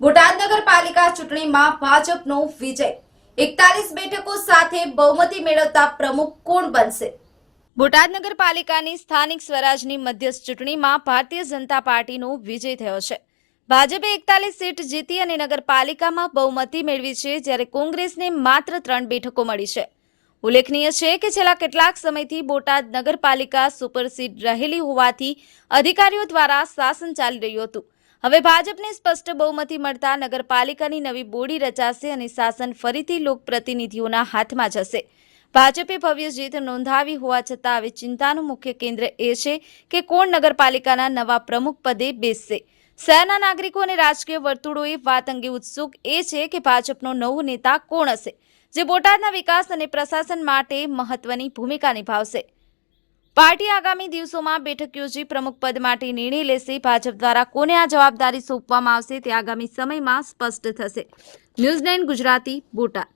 બોટાદ નગરપાલિકા ચૂંટણીમાં ભાજપનો વિજય. એકતાલીસ બેઠકો સાથે બહુમતી મેળવતા પ્રમુખ કોણ બનશે? બોટાદ નગરપાલિકાની સ્થાનિક સ્વરાજની મધ્યસ્થ ચૂંટણીમાં ભારતીય જનતા પાર્ટીનો વિજય થયો છે. ભાજપે એકતાલીસ સીટ જીતી અને નગરપાલિકામાં બહુમતી મેળવી છે જ્યારે કોંગ્રેસને માત્ર ત્રણ બેઠકો મળી છે. ઉલ્લેખનીય છે કે છેલ્લા કેટલાક સમયથી બોટાદ નગરપાલિકા સુપરસીડ રહેલી હોવાથી અધિકારીઓ દ્વારા શાસન ચાલી રહ્યું હતું. હવે ભાજપને સ્પષ્ટ બહુમતી મળતા નગરપાલિકાની નવી બોડી રચાશે અને શાસન ફરીથી લોકપ્રતિનિધિઓના હાથમાં જશે. ભાજપે ભવ્ય જીત નોંધાવી હોવા છતાં હવે ચિંતાનું મુખ્ય કેન્દ્ર એ છે કે કોણ નગરપાલિકાના નવા પ્રમુખ પદે બેસશે. શહેરના નાગરિકો અને રાજકીય વર્તુળોએ વાત અંગે ઉત્સુક એ છે કે ભાજપનો નવો નેતા કોણ હશે, જે બોટાદના વિકાસ અને પ્રશાસન માટે મહત્વની ભૂમિકા નિભાવશે. પાર્ટી આગામી દિવસોમાં બેઠક યોજી પ્રમુખ પદ માટે નિર્ણય લેશે. ભાજપ દ્વારા કોને આ જવાબદારી સોંપવામાં આવશે તે આગામી સમયમાં સ્પષ્ટ થશે. News nine Gujarati Botad.